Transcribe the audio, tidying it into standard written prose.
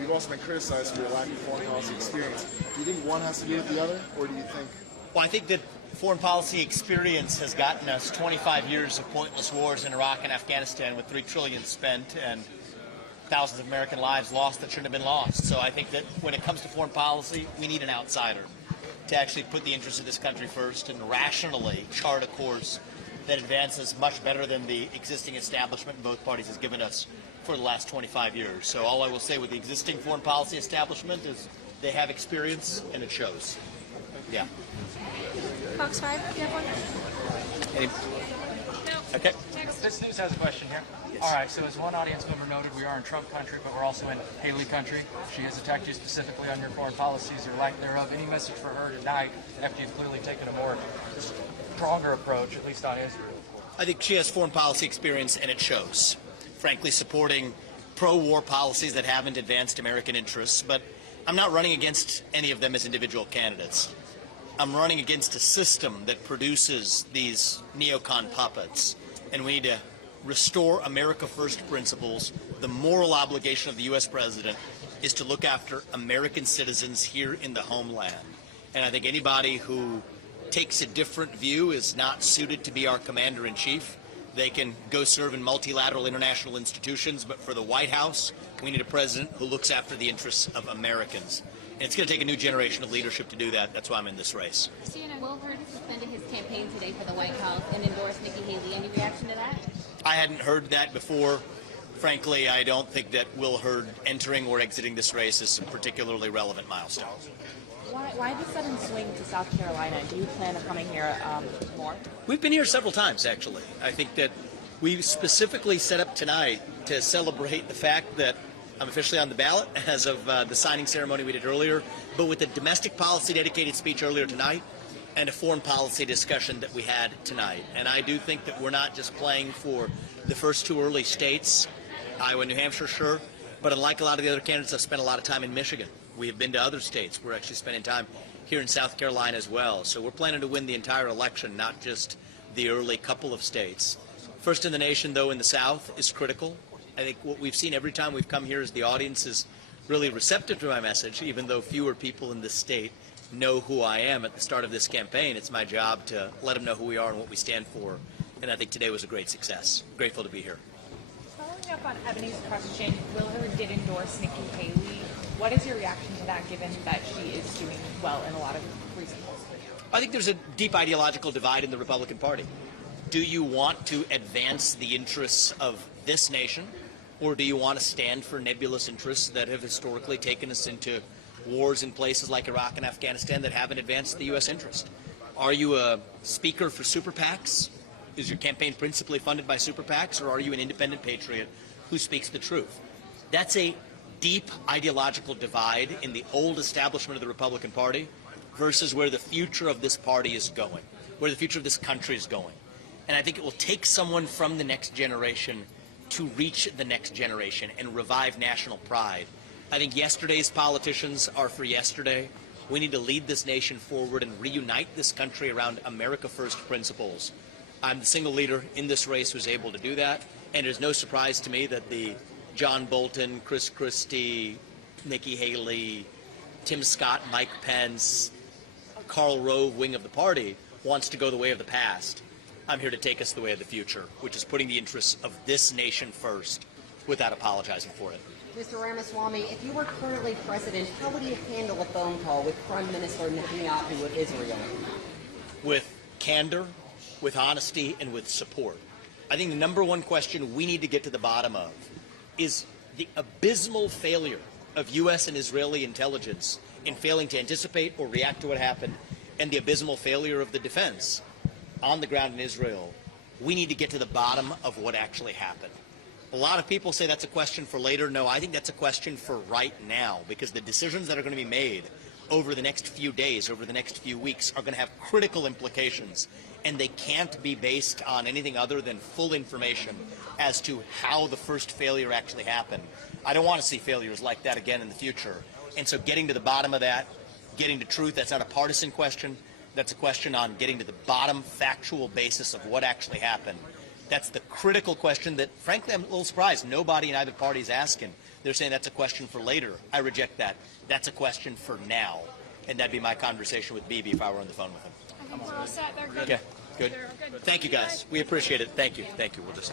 You've also been criticized for your lack of foreign policy experience. Do you think one has to do with the other, or do you think... Well, I think that foreign policy experience has gotten us 25 years of pointless wars in Iraq and Afghanistan with $3 trillion spent and thousands of American lives lost that shouldn't have been lost. So I think that when it comes to foreign policy, we need an outsider to actually put the interests of this country first and rationally chart a course that advances much better than the existing establishment in both parties has given us for the last 25 years. So all I will say with the existing foreign policy establishment is they have experience and it shows. Yeah. Fox 5, do you have one? Any? No. Okay. This news has a question here. Yes. All right, so as one audience member noted, we are in Trump country, but we're also in Haley country. She has attacked you specifically on your foreign policies or lack thereof. Any message for her tonight after you've clearly taken a more stronger approach, at least on Israel? I think she has foreign policy experience, and it shows. Frankly, supporting pro-war policies that haven't advanced American interests, but I'm not running against any of them as individual candidates. I'm running against a system that produces these neocon puppets, and we need to restore America First principles. The moral obligation of the U.S. president is to look after American citizens here in the homeland. And I think anybody who takes a different view is not suited to be our commander-in-chief. They can go serve in multilateral international institutions, but for the White House, we need a president who looks after the interests of Americans. And it's going to take a new generation of leadership to do that. That's why I'm in this race. CNN Will Hurd suspended his campaign today for the White House and endorsed Nikki Haley. Any reaction to that? I hadn't heard that before. Frankly, I don't think that Will Hurd entering or exiting this race is a particularly relevant milestone. Why the sudden swing to South Carolina? Do you plan on coming here more? We've been here several times, actually. I think that we specifically set up tonight to celebrate the fact that I'm officially on the ballot as of the signing ceremony we did earlier, but with a domestic policy dedicated speech earlier tonight and a foreign policy discussion that we had tonight. And I do think that we're not just playing for the first two early states, Iowa and New Hampshire, sure, but unlike a lot of the other candidates, I've spent a lot of time in Michigan. We have been to other states. We're actually spending time here in South Carolina as well. So we're planning to win the entire election, not just the early couple of states. First in the nation, though, in the South is critical. I think what we've seen every time we've come here is the audience is really receptive to my message, even though fewer people in this state know who I am at the start of this campaign. It's my job to let them know who we are and what we stand for. And I think today was a great success. Grateful to be here. Following up on Ebony's question, Will Hurd did endorse Nikki Haley. What is your reaction to that, given that she is doing well in a lot of recent polls? I think there's a deep ideological divide in the Republican Party. Do you want to advance the interests of this nation, or do you want to stand for nebulous interests that have historically taken us into wars in places like Iraq and Afghanistan that haven't advanced the U.S. interest? Are you a speaker for super PACs? Is your campaign principally funded by super PACs, or are you an independent patriot who speaks the truth? That's a deep ideological divide in the old establishment of the Republican Party versus where the future of this party is going, where the future of this country is going. And I think it will take someone from the next generation to reach the next generation and revive national pride. I think yesterday's politicians are for yesterday. We need to lead this nation forward and reunite this country around America First principles. I'm the single leader in this race who's able to do that, and it is no surprise to me that the John Bolton, Chris Christie, Nikki Haley, Tim Scott, Mike Pence, Karl Rove wing of the party wants to go the way of the past. I'm here to take us the way of the future, which is putting the interests of this nation first without apologizing for it. Mr. Ramaswamy, if you were currently president, how would you handle a phone call with Prime Minister Netanyahu of Israel? With candor, with honesty, and with support. I think the number one question we need to get to the bottom of is the abysmal failure of U.S. and Israeli intelligence in failing to anticipate or react to what happened, and the abysmal failure of the defense on the ground in Israel. We need to get to the bottom of what actually happened. A lot of people say that's a question for later. No, I think that's a question for right now, because the decisions that are going to be made over the next few days, over the next few weeks, are going to have critical implications, and they can't be based on anything other than full information as to how the first failure actually happened. I don't want to see failures like that again in the future. And so getting to the bottom of that, getting to truth, that's not a partisan question. That's a question on getting to the bottom factual basis of what actually happened. That's the critical question that, frankly, I'm a little surprised nobody in either party is asking. They're saying that's a question for later. I reject that. That's a question for now. And that'd be my conversation with Bibi if I were on the phone with him. I think we're all set. They're good. Okay, good. They're good. Thank you, guys. We appreciate it. Thank you. Thank you. We'll just...